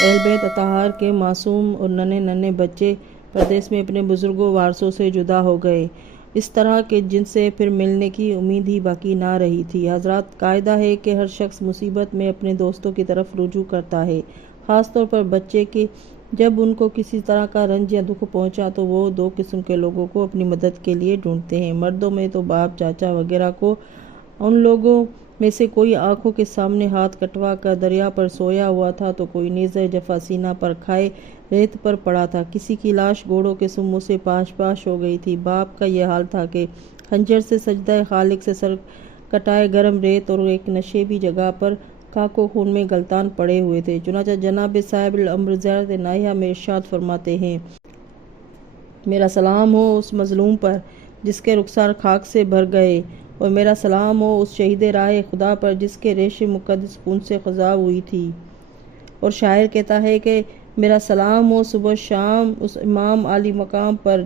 اہل بیت اطہار کے معصوم اور ننھے بچے پردیس میں اپنے بزرگوں وارثوں سے جدا ہو گئے، اس طرح کہ جن سے پھر ملنے کی امید ہی باقی نہ رہی تھی۔ حضرات، قاعدہ ہے کہ ہر شخص مصیبت میں اپنے دوستوں کی طرف رجوع کرتا ہے، خاص طور پر بچے کہ جب ان کو کسی طرح کا رنج یا دکھ پہنچا تو وہ دو قسم کے لوگوں کو اپنی مدد کے لیے ڈھونڈتے ہیں۔ مردوں میں تو باپ، چاچا وغیرہ کو، ان لوگوں میں سے کوئی آنکھوں کے سامنے ہاتھ کٹوا کر دریا پر سویا ہوا تھا تو کوئی نیزہ جفا سینہ پر کھائے ریت پر پڑا تھا، کسی کی لاش گھوڑوں کے سموں سے پاش پاش ہو گئی تھی۔ باپ کا یہ حال تھا کہ خنجر سے سجدہ خالق سے سر کٹائے گرم ریت اور ایک نشیبی جگہ پر خاک و خون میں گلتان پڑے ہوئے تھے۔ چنانچہ جناب صاحب الامر زیارت نائحہ میں ارشاد فرماتے ہیں: میرا سلام ہو اس مظلوم پر جس کے رخسار خاک سے بھر گئے، اور میرا سلام ہو اس شہید راہ خدا پر جس کے ریشے مقدس خون سے خضاب ہوئی تھی۔ اور شاعر کہتا ہے کہ میرا سلام ہو صبح شام اس امام عالی مقام پر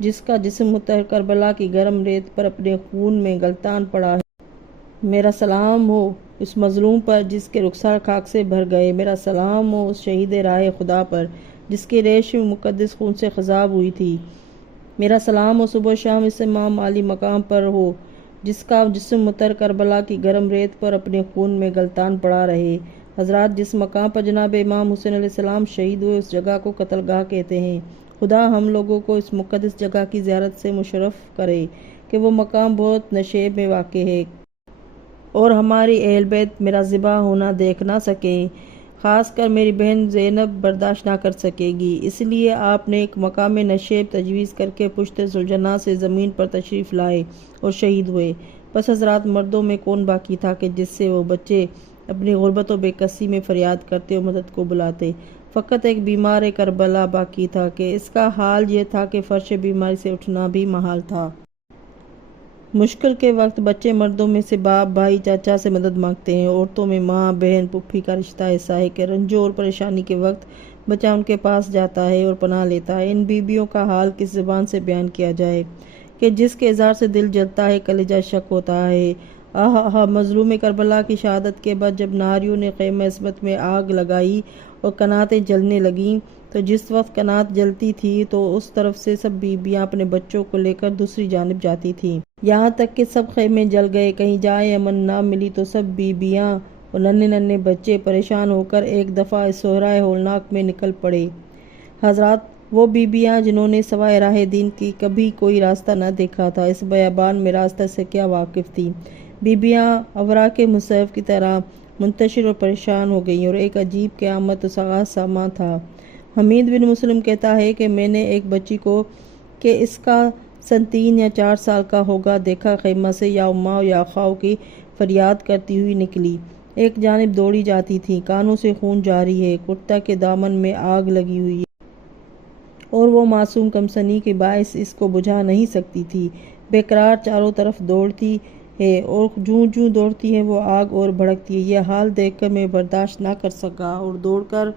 جس کا جسم متحر کربلا کی گرم ریت پر اپنے خون میں گلتان پڑا ہے۔ میرا سلام ہو اس مظلوم پر جس کے رخسار خاک سے بھر گئے، میرا سلام ہو اس شہید راہ خدا پر جس کے ریشے مقدس خون سے خضاب ہوئی تھی۔ میرا سلام ہو صبح شام اس امام عالی مقام پر ہو جس کا جسم متحر کربلا کی گرم ریت پر اپنے خون میں گلتان پڑا رہے۔ حضرات، جس مقام پر جناب امام حسین علیہ السلام شہید ہوئے اس جگہ کو قتل گاہ کہتے ہیں۔ خدا ہم لوگوں کو اس مقدس جگہ کی زیارت سے مشرف کرے کہ وہ مقام بہت نشیب میں واقع ہے اور ہماری اہل بیت میرا ذبح ہونا دیکھ نہ سکیں، خاص کر میری بہن زینب برداشت نہ کر سکے گی۔ اس لیے آپ نے ایک مقام نشیب تجویز کرکے پشت ذوالجناح سے زمین پر تشریف لائے اور شہید ہوئے۔ بس حضرات، مردوں میں کون باقی تھا کہ جس سے وہ بچے اپنی غربت و بے کسی میں فریاد کرتے اور مدد کو بلاتے؟ فقط ایک بیمار کربلا باقی تھا کہ اس کا حال یہ تھا کہ فرش بیماری سے اٹھنا بھی محال تھا۔ مشکل کے وقت بچے مردوں میں سے باپ، بھائی، چاچا سے مدد مانگتے ہیں، عورتوں میں ماں، بہن، پھوپھی کا رشتہ ایسا ہے کہ رنجوں اور پریشانی کے وقت بچہ ان کے پاس جاتا ہے اور پناہ لیتا ہے۔ ان بیویوں کا حال کس زبان سے بیان کیا جائے کہ جس کے اظہار سے دل جلتا ہے، کلیجہ شک ہوتا ہے۔ آہ آہ، مظلوم کربلا کی شہادت کے بعد جب ناریوں نے خیمہ عصمت میں آگ لگائی اور قناتیں جلنے لگیں تو جس وقت قنات جلتی تھی تو اس طرف سے سب بیویاں اپنے بچوں کو لے کر دوسری جانب جاتی تھیں، یہاں تک کہ سب خیمے جل گئے۔ کہیں جائے امن نہ ملی تو سب بیویاں اور ننھے بچے پریشان ہو کر ایک دفعہ اس صحرائے ہولناک میں نکل پڑے۔ حضرات، وہ بیویاں جنہوں نے سوائے راہ دین کی کبھی کوئی راستہ نہ دیکھا تھا، اس بیابان میں راستہ سے کیا واقف تھیں؟ بیویاں اوراق مصحف کی طرح منتشر اور پریشان ہو گئیں اور ایک عجیب قیامت و سغا سما تھا۔ حمید بن مسلم کہتا ہے کہ میں نے ایک بچی کو کہ اس کا سن 3 یا 4 سال کا ہوگا دیکھا، خیمہ سے یا اماں یا خاؤ کی فریاد کرتی ہوئی نکلی، ایک جانب دوڑی جاتی تھی، کانوں سے خون جاری ہے، کرتا کے دامن میں آگ لگی ہوئی ہے اور وہ معصوم کمسنی کے باعث اس کو بجھا نہیں سکتی تھی، بے قرار چاروں طرف دوڑتی ہے اور جوں دوڑتی ہے وہ آگ اور بھڑکتی ہے۔ یہ حال دیکھ کر میں برداشت نہ کر سکا اور دوڑ کر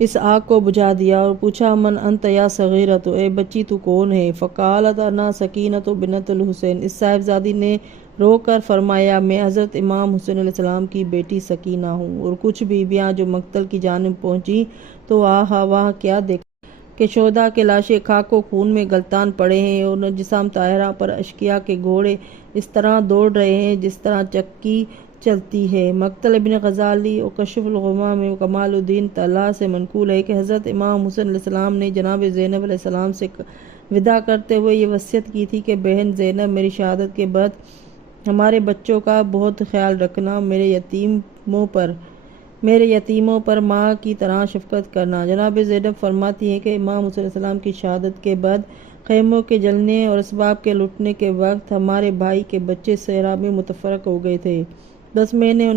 اس آگ کو بجھا دیا اور پوچھا: من انت یا صغیرۃ، اے بچی تو کون ہے؟ فقالت انا سکینۃ بنت الحسین، اس صاحبزادی نے رو کر فرمایا: میں حضرت امام حسین علیہ السلام کی بیٹی سکینہ ہوں۔ اور کچھ بیویاں جو مقتل کی جانب پہنچی تو آہا وہاں کیا دیکھا کہ شہداء کے لاشیں خاک و خون میں گلتان پڑے ہیں اور جسام طاہرہ پر اشقیاء کے گھوڑے اس طرح دوڑ رہے ہیں جس طرح چکی چلتی ہے۔ مقتل ابن غزالی اور کشف الغمہ میں کمال الدین طلحہ سے منقول ہے کہ حضرت امام حسین علیہ السلام نے جناب زینب علیہ السلام سے وداع کرتے ہوئے یہ وصیت کی تھی کہ بہن زینب، میری شہادت کے بعد ہمارے بچوں کا بہت خیال رکھنا، میرے یتیموں پر ماں کی طرح شفقت کرنا۔ جناب زینب فرماتی ہیں کہ امام حسین علیہ السلام کی شہادت کے بعد خیموں کے جلنے اور اسباب کے لٹنے کے وقت ہمارے بھائی کے بچے صحرا میں متفرق ہو گئے تھے۔ بس میں نے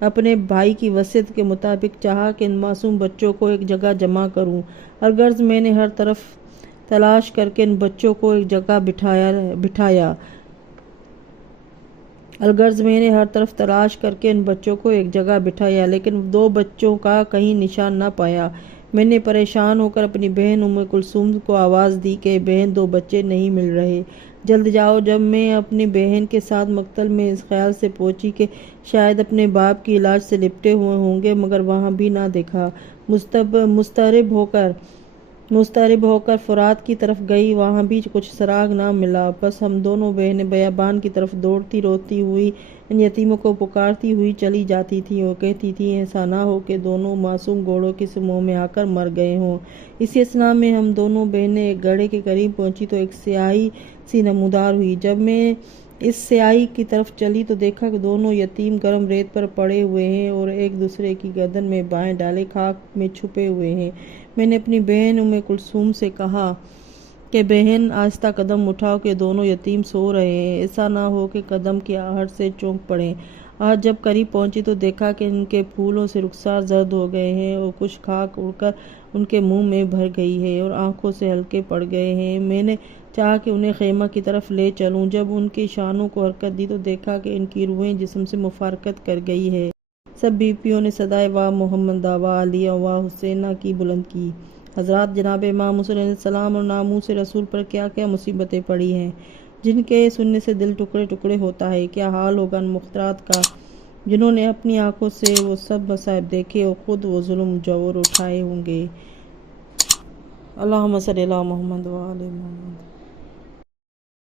اپنے بھائی کی وصیت کے مطابق چاہا کہ ان معصوم بچوں کو ایک جگہ جمع کروں، الغرض میں نے ہر طرف تلاش کر کے ان بچوں کو ایک جگہ بٹھایا، لیکن 2 بچوں کا کہیں نشان نہ پایا۔ میں نے پریشان ہو کر اپنی بہن ام کلثوم کو آواز دی کہ بہن 2 بچے نہیں مل رہے۔ جلد جاؤ۔ جب میں اپنی بہن کے ساتھ مقتل میں اس خیال سے پہنچی کہ شاید اپنے باپ کی علاج سے لپٹے ہوئے ہوں گے، مگر وہاں بھی نہ دیکھا۔ مضطرب ہو کر فرات کی طرف گئی، وہاں بھی کچھ سراغ نہ ملا۔ بس ہم دونوں بہنیں بیابان کی طرف دوڑتی روتی ہوئی ان یتیموں کو پکارتی ہوئی چلی جاتی تھیں اور کہتی تھیں ایسا نہ ہو کہ دونوں معصوم گھوڑوں کے منہ میں آ کر مر گئے ہوں۔ اسی اثنا میں ہم دونوں بہنیں ایک گڑھے کے قریب پہنچی تو ایک سیاہی سی نمودار ہوئی۔ جب میں اس سیاہی کی طرف چلی تو دیکھا کہ دونوں یتیم گرم ریت پر پڑے ہوئے ہیں اور ایک دوسرے کی گردن میں بائیں ڈالے خاک میں چھپے ہوئے ہیں۔ میں نے اپنی بہن ام کلثوم سے کہا کہ بہن آہستہ قدم اٹھاؤ کہ دونوں یتیم سو رہے ہیں، ایسا نہ ہو کہ قدم کی آہٹ سے چونک پڑیں۔ آج جب قریب پہنچی تو دیکھا کہ ان کے پھولوں سے رخسار زرد ہو گئے ہیں اور کچھ خاک اڑ کر ان کے منہ میں بھر گئی ہے اور آنکھوں سے ہلکے پڑ گئے ہیں۔ میں نے چاہا کہ انہیں خیمہ کی طرف لے چلوں۔ جب ان کی شانوں کو حرکت دی تو دیکھا کہ ان کی روحیں جسم سے مفارقت کر گئی ہے۔ سب بیویوں نے صدائے واہ محمدہ واہ علیہ واہ حسینہ کی بلند کی۔ حضرات، جناب امام حسین علیہ السلام اور ناموس رسول پر کیا کیا مصیبتیں پڑی ہیں، جن کے سننے سے دل ٹکڑے ٹکڑے ہوتا ہے۔ کیا حال ہوگا ان مختارات کا جنہوں نے اپنی آنکھوں سے وہ سب مصائب دیکھے اور خود وہ ظلم جور اٹھائے ہوں گے۔ اللہم صلی علی محمد و آل محمد۔